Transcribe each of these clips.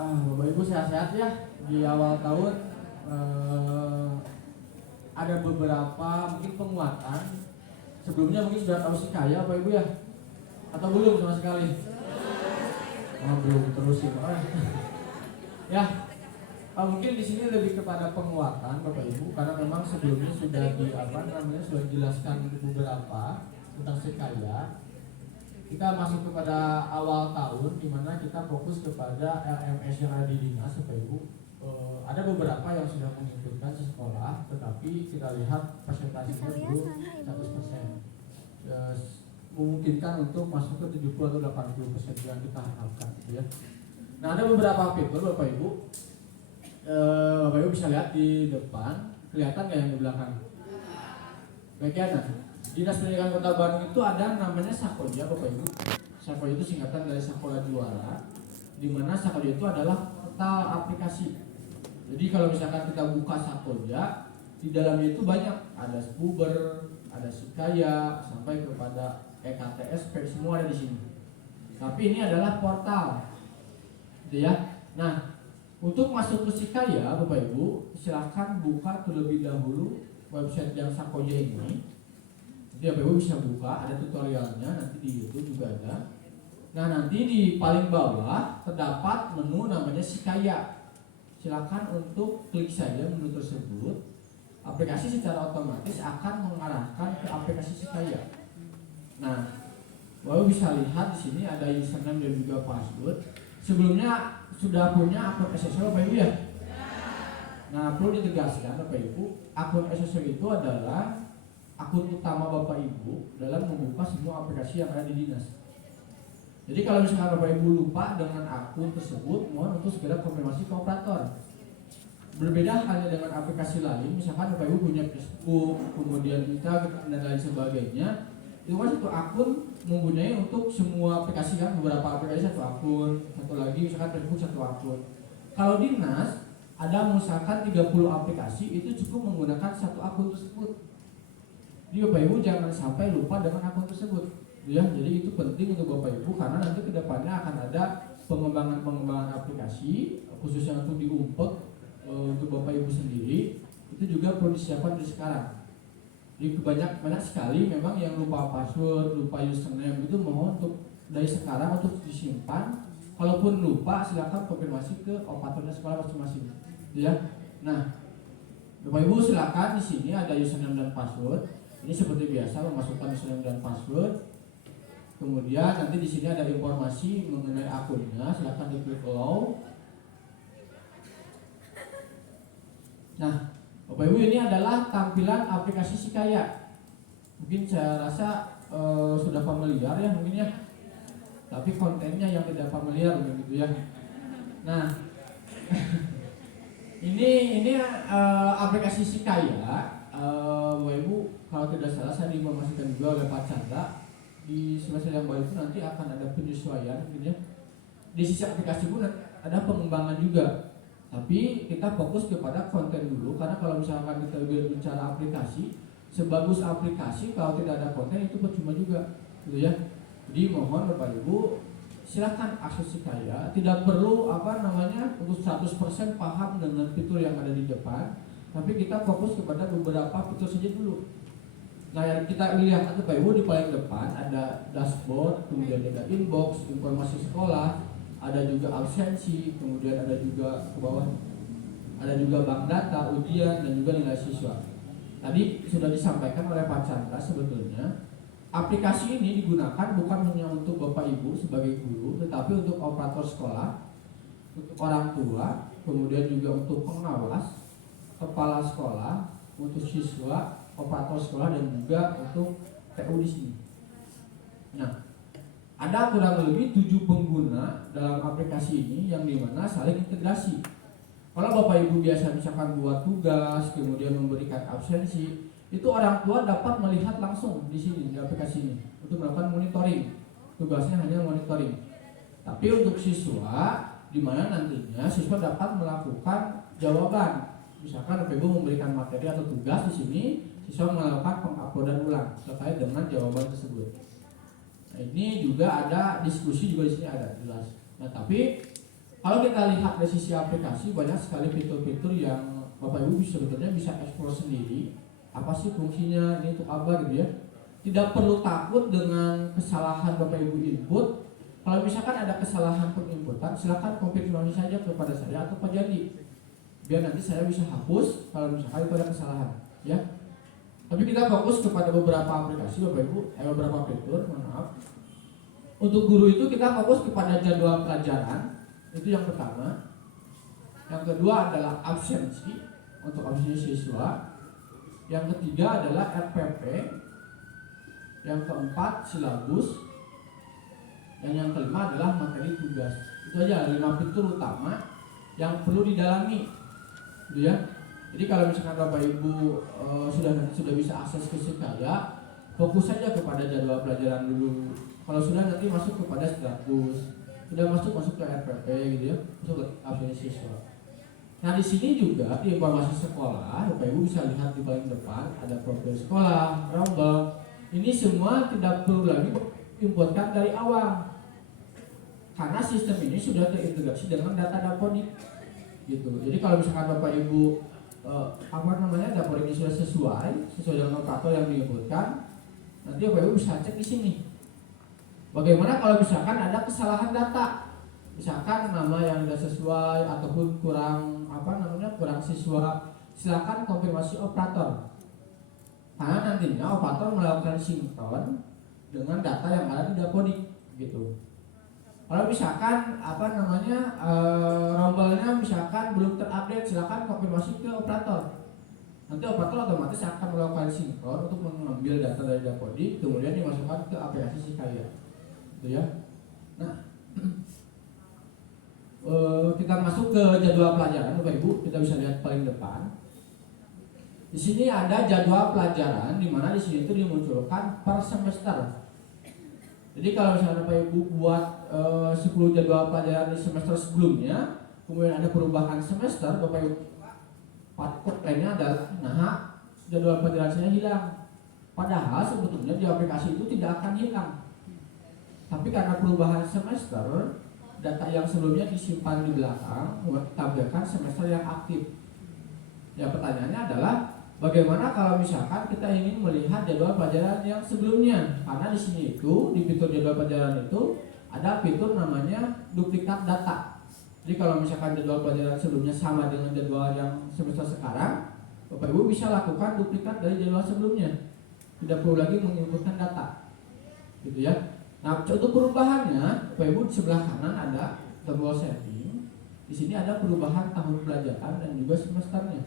Bapak Ibu sehat-sehat ya di awal tahun. Ada beberapa mungkin penguatan. Sebelumnya mungkin sudah tahu sih kaya Bapak Ibu ya, atau belum sama sekali? Belum terusin. Ya, mungkin di sini lebih kepada penguatan Bapak Ibu, karena memang sebelumnya sudah sudah dijelaskan beberapa tentang sekaya. Kita masuk kepada awal tahun di mana kita fokus kepada LMS yang ada di dinas Bapak Ibu. Ada beberapa yang sudah mengikutkan di sekolah, tetapi kita lihat persentasenya belum 100%. Memungkinkan untuk masuk ke 70 atau 80% yang kita harapkan gitu ya. Nah, ada beberapa fitur Bapak Ibu. Bapak Ibu bisa lihat di depan, kelihatan nggak yang di belakang? Bagian Dinas Pendidikan Kota Bandung itu ada namanya Sakoja Bapak Ibu. Sakoja itu singkatan dari Sakola Juara, di mana Sakoja itu adalah portal aplikasi. Jadi kalau misalkan kita buka Sakoja, di dalamnya itu banyak, ada Spuber, ada Sikaya, sampai kepada EKTSP, semua ada di sini. Tapi ini adalah portal, gitu ya. Nah, untuk masuk ke Sikaya, Bapak Ibu, silahkan buka terlebih dahulu website yang Sakoja ini. Jadi Bapak Ibu bisa buka, ada tutorialnya, nanti di YouTube juga ada. Nah, nanti di paling bawah terdapat menu namanya Sikaya. Silakan untuk klik saja menu tersebut. Aplikasi secara otomatis akan mengarahkan ke aplikasi Sikaya. Nah, Bapak bisa lihat di sini ada username dan juga password. Sebelumnya sudah punya akun SSO Bapak Ibu ya? Nah, perlu ditegaskan Bapak Ibu, akun SSO itu adalah akun utama Bapak Ibu dalam membuka semua aplikasi yang ada di dinas. Jadi kalau misalkan Bapak Ibu lupa dengan akun tersebut, mohon untuk segera konfirmasi ke operator. Berbeda halnya dengan aplikasi lain, misalkan Bapak Ibu punya Facebook, kemudian Instagram dan lain sebagainya, itu kan satu akun mempunyai untuk semua aplikasi kan, beberapa aplikasi satu akun, satu lagi misalkan Facebook satu akun. Kalau dinas ada misalkan 30 aplikasi, itu cukup menggunakan satu akun tersebut. Jadi Bapak Ibu jangan sampai lupa dengan akun tersebut. Ya, jadi itu penting untuk Bapak Ibu karena nanti kedepannya akan ada pengembangan aplikasi khususnya untuk diumpet untuk Bapak Ibu sendiri, itu juga perlu disiapkan dari sekarang. Jadi banyak sekali memang yang lupa password, lupa username, itu mohon untuk dari sekarang untuk disimpan. Kalaupun lupa silakan konfirmasi ke operatornya sekolah masing-masing. Ya. Nah, Bapak Ibu silakan di sini ada username dan password. Ini seperti biasa memasukkan username dan password. Kemudian nanti di sini ada informasi mengenai akunnya, silakan diklik allow. Nah, Bapak Ibu ini adalah tampilan aplikasi Sikaya. Mungkin saya rasa sudah familiar ya mungkin ya. Tapi kontennya yang tidak familiar begitu ya. Nah, ini aplikasi Sikaya. Bapak Ibu kalau tidak salah saya diinformasikan juga oleh Pak Chandra. Di semester yang baru itu nanti akan ada penyesuaian gitu ya. Di sisi aplikasi pun ada pengembangan juga. Tapi kita fokus kepada konten dulu karena kalau misalkan kita bicara aplikasi, sebagus aplikasi kalau tidak ada konten itu percuma juga gitu ya. Jadi mohon Bapak Ibu silakan akses Sikaya, tidak perlu untuk 100% paham dengan fitur yang ada di depan, tapi kita fokus kepada beberapa fitur saja dulu. Nah, yang kita lihat Bapak Ibu di paling depan ada dashboard, kemudian ada inbox, informasi sekolah, ada juga absensi, kemudian ada juga ke bawah ada juga bank data, ujian dan juga nilai siswa. Tadi sudah disampaikan oleh Pak Chandra sebetulnya aplikasi ini digunakan bukan hanya untuk Bapak Ibu sebagai guru, tetapi untuk operator sekolah, untuk orang tua, kemudian juga untuk pengawas, kepala sekolah, untuk siswa, operator sekolah dan juga untuk TU di sini. Nah, ada kurang lebih 7 pengguna dalam aplikasi ini yang dimana saling integrasi. Kalau Bapak Ibu biasa misalkan buat tugas, kemudian memberikan absensi, itu orang tua dapat melihat langsung di sini di aplikasi ini untuk melakukan monitoring. Tugasnya hanya monitoring. Tapi untuk siswa, di mana nantinya siswa dapat melakukan jawaban. Misalkan Bapak Ibu memberikan materi atau tugas di sini, siswa melakukan penguploadan ulang terkait dengan jawaban tersebut. Nah, ini juga ada diskusi juga di sini ada jelas. Nah, tapi Kalau kita lihat dari sisi aplikasi, banyak sekali fitur-fitur yang Bapak Ibu sebetulnya bisa eksplor sendiri. Apa sih fungsinya, ini untuk apa gitu ya. Tidak perlu takut dengan kesalahan Bapak Ibu input. Kalau misalkan ada kesalahan penginputan, silakan konfirmasi saja kepada saya atau Pak Jadi. Biar nanti saya bisa hapus kalau misalkan itu ada kesalahan, ya. Tapi kita fokus kepada beberapa aplikasi Bapak Ibu, beberapa fitur, maaf. Untuk guru itu kita fokus kepada jadwal pelajaran. Itu yang pertama. Yang kedua adalah absensi untuk absensi siswa. Yang ketiga adalah RPP. Yang keempat silabus. Dan yang kelima adalah materi tugas. Itu aja 5 fitur utama yang perlu didalami, gitu ya. Jadi kalau misalkan Bapak Ibu sudah bisa akses ke Sikaya, fokus saja kepada jadwal pelajaran dulu. Kalau sudah nanti masuk kepada status. Sudah masuk ke RPP gitu ya, masuk ke absensi siswa. Nah di sini juga di informasi sekolah, Bapak Ibu bisa lihat di paling depan ada profil sekolah, rombel. Ini semua tidak perlu lagi inputkan dari awal, karena sistem ini sudah terintegrasi dengan data Dapodik, gitu. Jadi kalau misalkan Bapak Ibu Dapodik ini sudah sesuai dengan operator yang diinputkan, nanti Bapak Ibu bisa cek di sini. Bagaimana kalau misalkan ada kesalahan data, misalkan nama yang tidak sesuai ataupun kurang siswa, silakan konfirmasi operator. Karena nantinya operator melakukan sinkron dengan data yang ada di Dapodik, gitu. Kalau misalkan rombelnya misalkan belum terupdate, silakan konfirmasi ke operator. Nanti operator otomatis akan melakukan sinkron untuk mengambil data dari Dapodik, kemudian dimasukkan ke aplikasi Sikaya. Gitu ya. Nah, kita masuk ke jadwal pelajaran, Bapak Ibu. Kita bisa lihat paling depan. Di sini ada jadwal pelajaran, di mana di sini itu dimunculkan per semester. Jadi kalau misalnya Bapak Ibu buat 10 jadwal pelajaran di semester sebelumnya, kemudian ada perubahan semester, Bapak Ibu kod lainnya adalah jadwal pelajaran saya hilang. Padahal sebetulnya di aplikasi itu tidak akan hilang. Tapi karena perubahan semester, data yang sebelumnya disimpan di belakang, tampilkan semester yang aktif. Ya pertanyaannya adalah, bagaimana kalau misalkan kita ingin melihat jadwal pelajaran yang sebelumnya? Karena di sini itu, di fitur jadwal pelajaran itu, ada fitur namanya duplikat data. Jadi kalau misalkan jadwal pelajaran sebelumnya sama dengan jadwal yang semester sekarang, Bapak Ibu bisa lakukan duplikat dari jadwal sebelumnya. Tidak perlu lagi menginputkan data, gitu ya. Nah, untuk perubahannya, Bapak Ibu di sebelah kanan ada tombol setting. Di sini ada perubahan tahun pelajaran dan juga semesternya.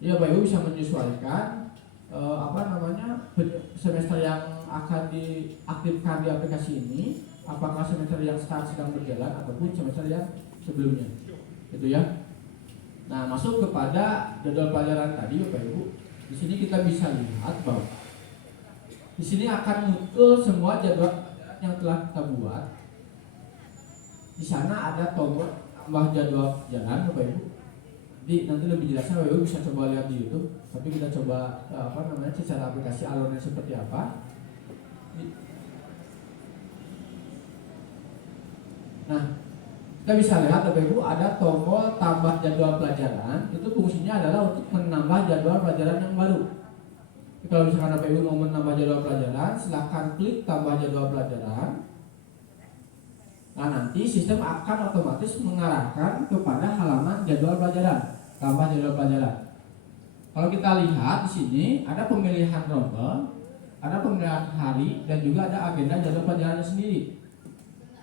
Ya, Bapak Ibu bisa menyesuaikan semester yang akan diaktifkan di aplikasi ini, apakah semester yang sekarang sedang berjalan ataupun semester yang sebelumnya, gitu ya. Nah, masuk kepada jadwal pelajaran tadi, Bapak Ibu. Di sini kita bisa lihat bahwa di sini akan muncul semua jadwal yang telah kita buat. Di sana ada tombol tambah jadwal pelajaran, Bapak Ibu. Jadi nanti lebih jelasnya Bapak Ibu bisa coba lihat di YouTube. Tapi kita coba secara aplikasi alurnya seperti apa. Nah, kita bisa lihat Bapak Ibu ada tombol tambah jadwal pelajaran. Itu fungsinya adalah untuk menambah jadwal pelajaran yang baru. Kalau misalkan Bapak Ibu mau menambah jadwal pelajaran, silahkan klik tambah jadwal pelajaran. Nah, nanti sistem akan otomatis mengarahkan kepada halaman jadwal pelajaran, tambah jadwal pelajaran. Kalau kita lihat di sini ada pemilihan rombel, ada pemilihan hari, dan juga ada agenda jadwal pelajarannya sendiri.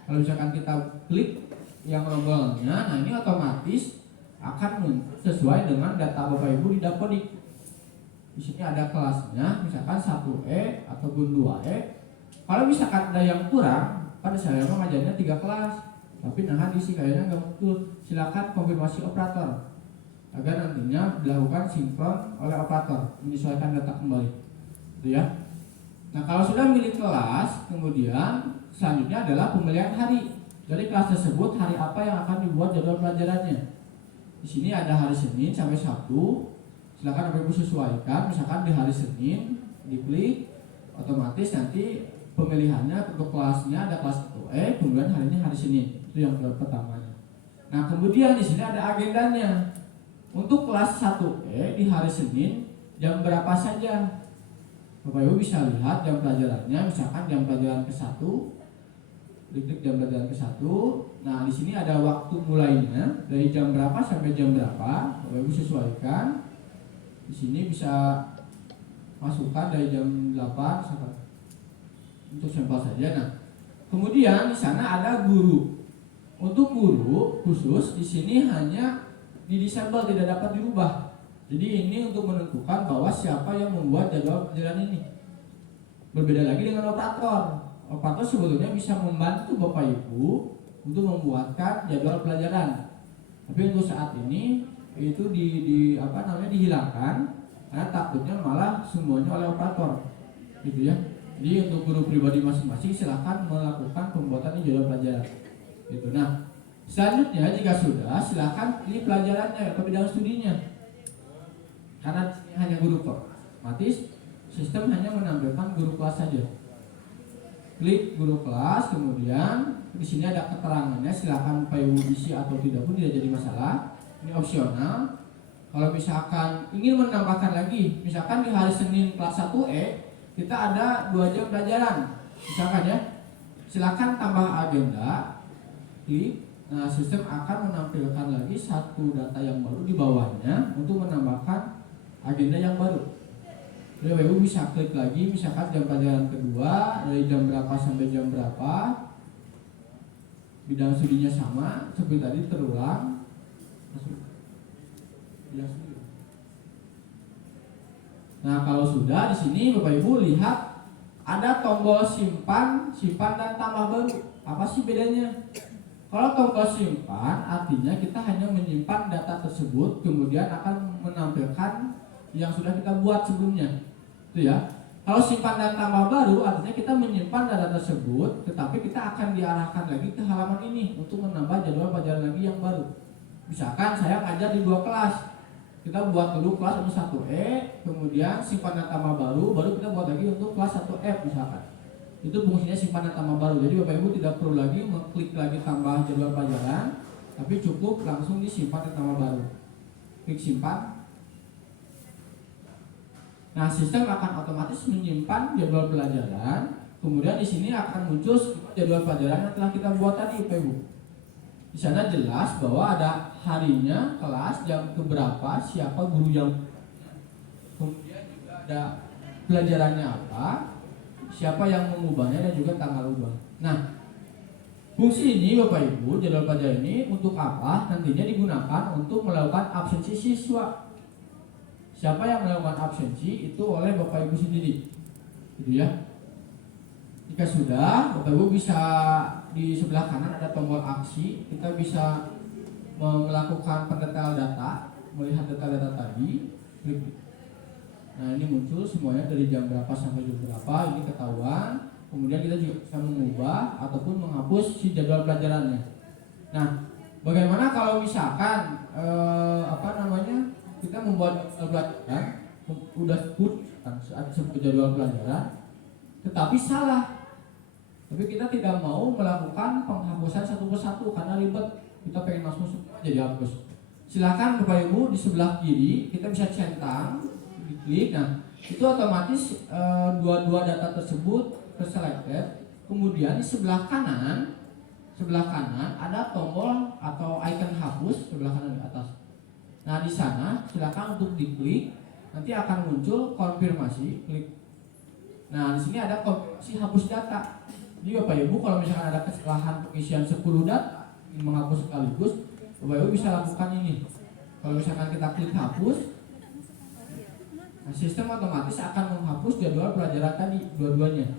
Kalau misalkan kita klik yang rombelnya, nah ini otomatis akan muncul sesuai dengan data Bapak Ibu di Dapodik. Di sini ada kelasnya, misalkan 1E ataupun 2E. Kalau misalkan ada yang kurang, pada saya mengajarnya 3 kelas, tapi di sini kayaknya nggak muncul. Silakan konfirmasi operator agar nantinya dilakukan sinkron oleh operator, menyesuaikan data kembali, gitu ya. Nah, kalau sudah milih kelas, kemudian selanjutnya adalah pemilihan hari. Dari kelas tersebut hari apa yang akan dibuat jadwal pelajarannya. Di sini ada hari Senin sampai Sabtu. Silakan Bapak Ibu sesuaikan, misalkan di hari Senin diklik, otomatis nanti pemilihannya untuk kelasnya ada kelas 1E, kemudian hari ini hari Senin. Itu yang pertamanya. Nah, kemudian di sini ada agendanya. Untuk kelas 1E di hari Senin jam berapa saja? Bapak Ibu bisa lihat jam pelajarannya, misalkan jam pelajaran ke-1, klik jam pelajaran ke-1. Nah, di sini ada waktu mulainya dari jam berapa sampai jam berapa. Bapak Ibu sesuaikan. Di sini bisa masukkan dari jam 8 sampai untuk sampel saja. Nah, kemudian di sana ada guru. Untuk guru khusus di sini hanya di disable, tidak dapat dirubah. Jadi ini untuk menentukan bahwa siapa yang membuat jadwal pelajaran ini. Berbeda lagi dengan operator. Operator sebetulnya bisa membantu Bapak Ibu untuk membuatkan jadwal pelajaran. Tapi untuk saat ini itu dihilangkan karena takutnya malah semuanya oleh operator. Gitu ya. Jadi untuk guru pribadi masing-masing silahkan melakukan pembuatan jadwal pelajaran. Gitu. Nah, selanjutnya jika sudah silahkan pilih pelajarannya atau bidang studinya. Karena hanya guru kelas, otomatis sistem hanya menampilkan guru kelas saja. Klik guru kelas, kemudian di sini ada keterangannya. Silakan Bapak Ibu isi atau tidak pun tidak jadi masalah. Ini opsional. Kalau misalkan ingin menambahkan lagi, misalkan di hari Senin kelas 1E kita ada 2 jam pelajaran, misalkan ya, silakan tambah agenda. Klik. Nah, sistem akan menampilkan lagi satu data yang baru di bawahnya untuk menambahkan agenda yang baru. Jadi Bapak Ibu bisa klik lagi, misalkan jam pelajaran kedua dari jam berapa sampai jam berapa, bidang studinya sama seperti tadi, terulang. Nah, kalau sudah di sini Bapak Ibu lihat ada tombol simpan dan tambah baru. Apa sih bedanya? Kalau tombol simpan artinya kita hanya menyimpan data tersebut, kemudian akan menampilkan yang sudah kita buat sebelumnya. Itu ya. Kalau simpan dan tambah baru artinya kita menyimpan data tersebut, tetapi kita akan diarahkan lagi ke halaman ini untuk menambah jadwal pelajaran lagi yang baru. Misalkan saya ngajar di 2 kelas, kita buat dulu kelas untuk 1E, kemudian simpan dan tambah baru kita buat lagi untuk kelas 1F misalkan. Itu fungsinya simpan dan tambah baru. Jadi Bapak Ibu tidak perlu lagi mengklik lagi tambah jadwal pelajaran, tapi cukup langsung disimpan dan tambah baru. Klik simpan. Nah, sistem akan otomatis menyimpan jadwal pelajaran. Kemudian di sini akan muncul jadwal pelajaran yang telah kita buat tadi, Bapak Ibu. Di sana jelas bahwa ada harinya, kelas, jam keberapa, siapa guru yang, kemudian juga ada pelajarannya apa, siapa yang mengubahnya, dan juga tanggal ubah. Nah, fungsi ini Bapak Ibu, jadwal pelajaran ini untuk apa? Nantinya digunakan untuk melakukan absensi siswa. Siapa yang melakukan absensi itu oleh Bapak Ibu sendiri, gitu ya. Jika sudah, Bapak Ibu bisa di sebelah kanan ada tombol aksi. Kita bisa melakukan pendetail data, melihat data-data tadi. Klik. Nah, ini muncul semuanya dari jam berapa sampai jam berapa, ini ketahuan. Kemudian kita juga bisa mengubah ataupun menghapus si jadwal pelajarannya. Nah, bagaimana kalau misalkan kita membuat pelajaran udah saat jadwal pelajaran, tetapi salah. Tapi kita tidak mau melakukan penghapusan satu persatu karena ribet. Kita pengen masuk semua jadi hapus. Silakan Bapak Ibu di sebelah kiri kita bisa centang, diklik. Nah, itu otomatis dua data tersebut terselected. Kemudian di sebelah kanan ada tombol atau icon hapus sebelah kanan di atas. Nah, di sana silakan untuk diklik, nanti akan muncul konfirmasi, klik. Nah, di sini ada konfirmasi hapus data. Jadi Bapak Ibu kalau misalkan ada kesalahan pengisian 10 data ingin menghapus sekaligus, Bapak Ibu bisa lakukan ini. Kalau misalkan kita klik hapus, nah, sistem otomatis akan menghapus jadwal pelajaran tadi dua-duanya,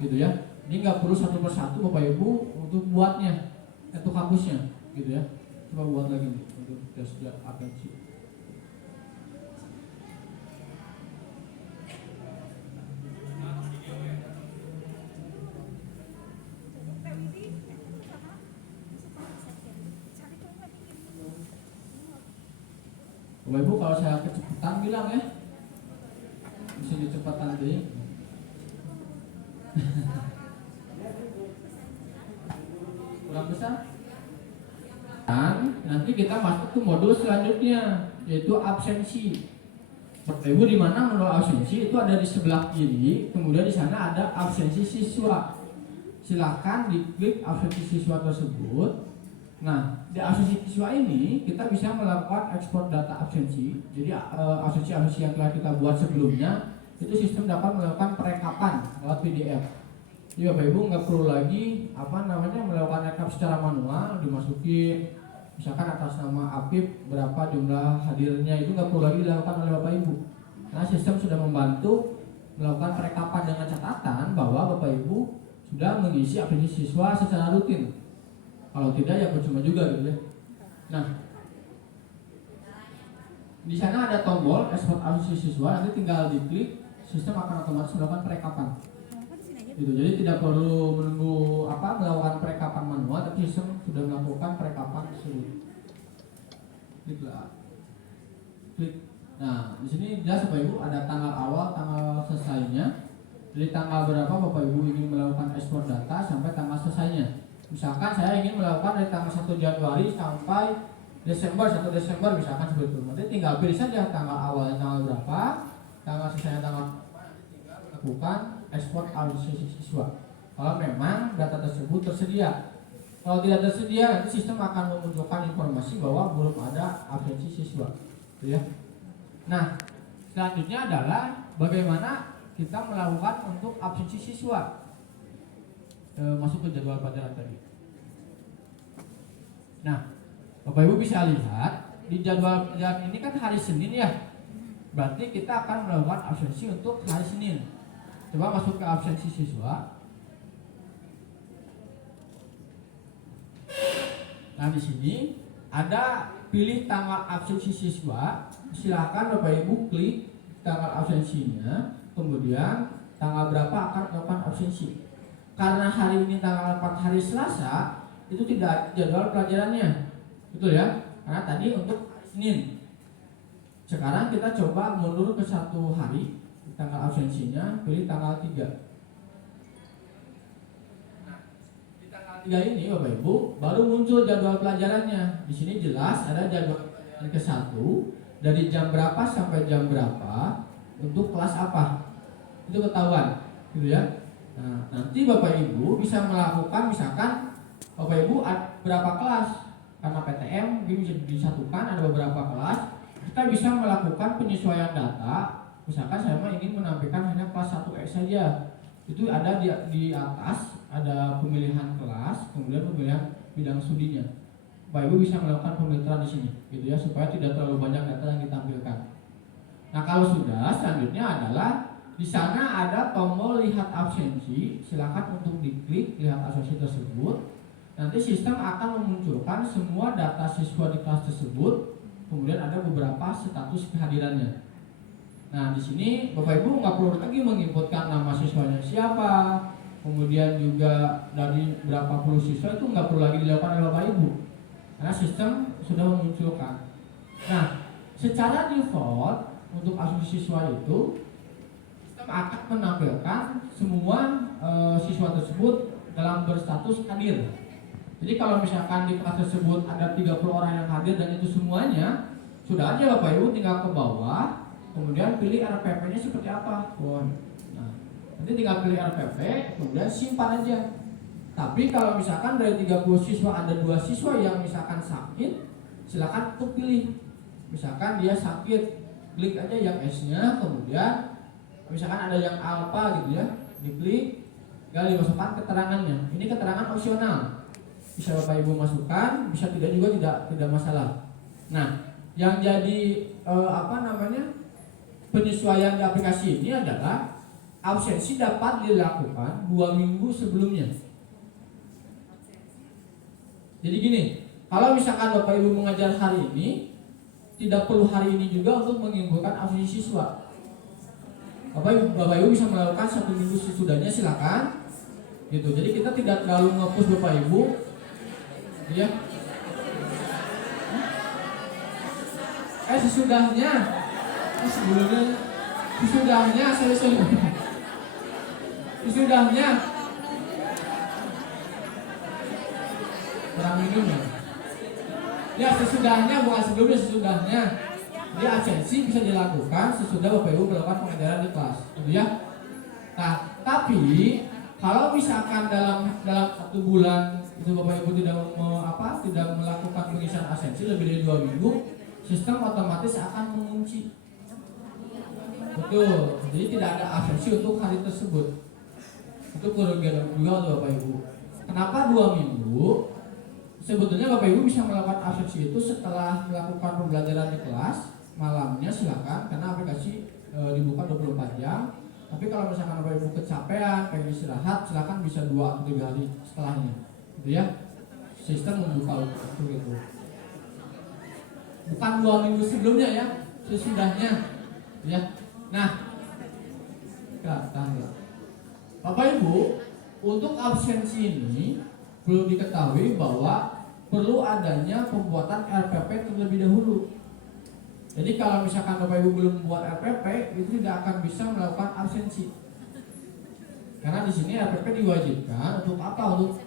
gitu ya. Ini nggak perlu satu persatu Bapak Ibu untuk buatnya, untuk hapusnya, gitu ya. Coba buat lagi nih untuk tes atensi. Bapak Ibu kalau saya kecepatan bilang ya, bisa dicepatan deh. Kurang besar? nanti kita masuk ke modul selanjutnya, yaitu absensi. Bapak Ibu, di mana modul absensi itu ada di sebelah kiri, kemudian di sana ada absensi siswa. Silakan diklik absensi siswa tersebut. Nah, di absensi siswa ini kita bisa melakukan ekspor data absensi. Jadi absensi yang telah kita buat sebelumnya itu sistem dapat melakukan perekapan lewat PDF. Jadi Bapak Ibu nggak perlu lagi melakukan rekap secara manual, dimasukin misalkan atas nama Apip berapa jumlah hadirnya, itu nggak perlu lagi dilakukan oleh Bapak Ibu. Karena sistem sudah membantu melakukan perekapan dengan catatan bahwa Bapak Ibu sudah mengisi absensi siswa secara rutin. Kalau tidak ya percuma juga gitu ya. Nah, di sana ada tombol ekspor absensi siswa, nanti tinggal diklik, sistem akan otomatis melakukan perekapan. Gitu. Jadi tidak perlu menunggu melakukan perekapan manual, tapi sistem sudah melakukan perekapan tersebut. Klik. Nah, di sini jelas Bapak Ibu ada tanggal awal, tanggal selesainya. Jadi tanggal berapa Bapak Ibu ingin melakukan ekspor data sampai tanggal selesainya. Misalkan saya ingin melakukan dari tanggal 1 Januari sampai Desember, 1 Desember misalkan seperti itu. Nanti tinggal pilih saja tanggal awalnya tanggal berapa, tanggal selesainya tanggal lakukan ekspor absensi siswa. Kalau memang data tersebut tersedia. Kalau tidak tersedia, nanti sistem akan memunculkan informasi bahwa belum ada absensi siswa. Ya. Nah, selanjutnya adalah bagaimana kita melakukan untuk absensi siswa. Masuk ke jadwal pelajaran tadi. Nah, Bapak Ibu bisa lihat di jadwal pelajaran ini kan hari Senin ya. Berarti kita akan melakukan absensi untuk hari Senin. Coba masuk ke absensi siswa. Nah, di sini ada pilih tanggal absensi siswa. Silakan Bapak Ibu klik tanggal absensinya, kemudian tanggal berapa akan melakukan absensi. Karena hari ini tanggal 4 hari Selasa, itu tidak jadwal pelajarannya. Betul ya? Karena tadi untuk Senin. Sekarang kita coba mundur ke 1 hari. Tanggal absensinya, pilih tanggal 3. Nah, di tanggal 3 ini Bapak Ibu baru muncul jadwal pelajarannya. Di sini jelas ada jadwal pelajaran ke-1 dari jam berapa sampai jam berapa untuk kelas apa. Itu ketahuan, gitu ya. Nah, nanti Bapak Ibu bisa melakukan misalkan Bapak Ibu ada berapa kelas. Karena PTM bisa disatukan ada beberapa kelas, kita bisa melakukan penyesuaian data. Misalkan saya ingin menampilkan hanya kelas 1S saja. Itu ada di atas ada pemilihan kelas, kemudian pemilihan bidang studinya. Bapak Ibu bisa melakukan pemilteran di sini, gitu ya, supaya tidak terlalu banyak data yang ditampilkan. Nah, kalau sudah, selanjutnya adalah di sana ada tombol lihat absensi. Silakan untuk diklik lihat absensi tersebut. Nanti sistem akan memunculkan semua data siswa di kelas tersebut. Kemudian ada beberapa status kehadirannya. Nah, di sini Bapak Ibu nggak perlu lagi menginputkan nama siswanya siapa, kemudian juga dari berapa puluh siswa, itu nggak perlu lagi dilakukan oleh Bapak Ibu, karena sistem sudah memunculkan. Nah, secara default untuk absensi siswa itu sistem akan menampilkan semua siswa tersebut dalam berstatus hadir. Jadi kalau misalkan di kelas tersebut ada 30 orang yang hadir dan itu semuanya, sudah aja Bapak Ibu tinggal ke bawah. Kemudian pilih RPP-nya seperti apa. Nah, nanti tinggal pilih RPP, kemudian simpan aja. Tapi kalau misalkan dari 30 siswa ada 2 siswa yang misalkan sakit, silakan untuk pilih. Misalkan dia sakit, klik aja yang S-nya, kemudian misalkan ada yang alpha gitu ya, diklik, tinggal dimasukkan keterangannya. Ini keterangan opsional. Bisa Bapak Ibu masukkan, bisa tidak juga tidak masalah. Nah, yang jadi penyesuaian di aplikasi ini adalah absensi dapat dilakukan 2 minggu sebelumnya. Jadi gini, kalau misalkan Bapak Ibu mengajar hari ini, tidak perlu hari ini juga untuk menginfokan absensi siswa. Bapak Ibu bisa melakukan 1 minggu sesudahnya, silakan. Gitu. Jadi kita tidak terlalu nge-push Bapak Ibu, ya. Sesudahnya. Sesudahnya kurang minum ya. Ya sesudahnya, bukan sebelumnya, sesudahnya. Jadi absensi bisa dilakukan sesudah Bapak Ibu melakukan pengajaran di kelas, gitu ya. Nah, tapi kalau misalkan dalam 1 bulan itu Bapak Ibu tidak melakukan pengisian absensi lebih dari 2 minggu, sistem otomatis akan mengunci. Betul. Jadi tidak ada absensi untuk hari tersebut. Itu kerugian juga untuk Bapak Ibu. Kenapa 2 minggu? Sebetulnya Bapak Ibu bisa melakukan absensi itu setelah melakukan pembelajaran di kelas. Malamnya silakan, karena aplikasi dibuka 24 jam. Tapi kalau misalkan Bapak Ibu kecapean, pengen istirahat, silakan bisa 2 atau 3 hari setelahnya, gitu ya. Sistem membuka untuk itu. Bukan 2 minggu sebelumnya ya, sesudahnya, ya. Nah, tahan. Bapak Ibu, untuk absensi ini perlu diketahui bahwa perlu adanya pembuatan RPP terlebih dahulu. Jadi kalau misalkan Bapak Ibu belum membuat RPP, itu tidak akan bisa melakukan absensi. Karena di sini RPP diwajibkan untuk apa? Untuk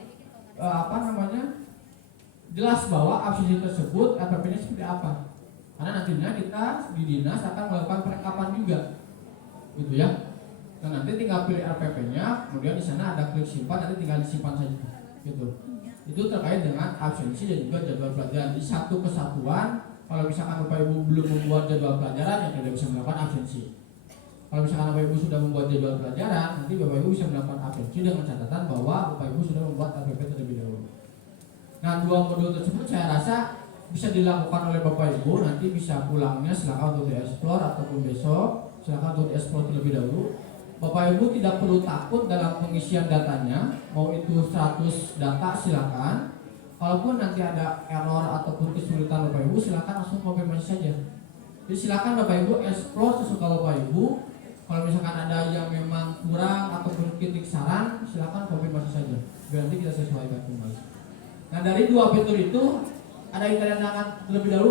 jelas bahwa absensi tersebut RPP-nya seperti apa. Karena nantinya kita di dinas akan melakukan perlengkapan juga, gitu ya. Nah, nanti tinggal pilih RPP-nya, kemudian di sana ada klik simpan, nanti tinggal disimpan saja, gitu. Itu terkait dengan absensi dan juga jadwal pelajaran di satu kesatuan. Kalau misalkan Bapak Ibu belum membuat jadwal pelajaran, yang tidak bisa melakukan absensi. Kalau misalkan Bapak Ibu sudah membuat jadwal pelajaran, nanti Bapak Ibu bisa melakukan absensi dengan catatan bahwa Bapak Ibu sudah membuat RPP terlebih dahulu. Nah, 2 modul tersebut saya rasa bisa dilakukan oleh Bapak Ibu. Nanti bisa pulangnya silakan untuk di-explore ataupun besok silakan untuk di-explore terlebih dahulu. Bapak Ibu tidak perlu takut dalam pengisian datanya, mau itu 100 data silakan. Kalaupun nanti ada error ataupun kesulitan Bapak Ibu, silakan langsung konfirmasi saja. Jadi silakan Bapak Ibu explore sesuka Bapak Ibu. Kalau misalkan ada yang memang kurang ataupun kritik saran, silakan konfirmasi saja. Biar nanti kita sesuaikan kembali. Nah, dari 2 fitur itu ada yang terlihat terlebih dahulu.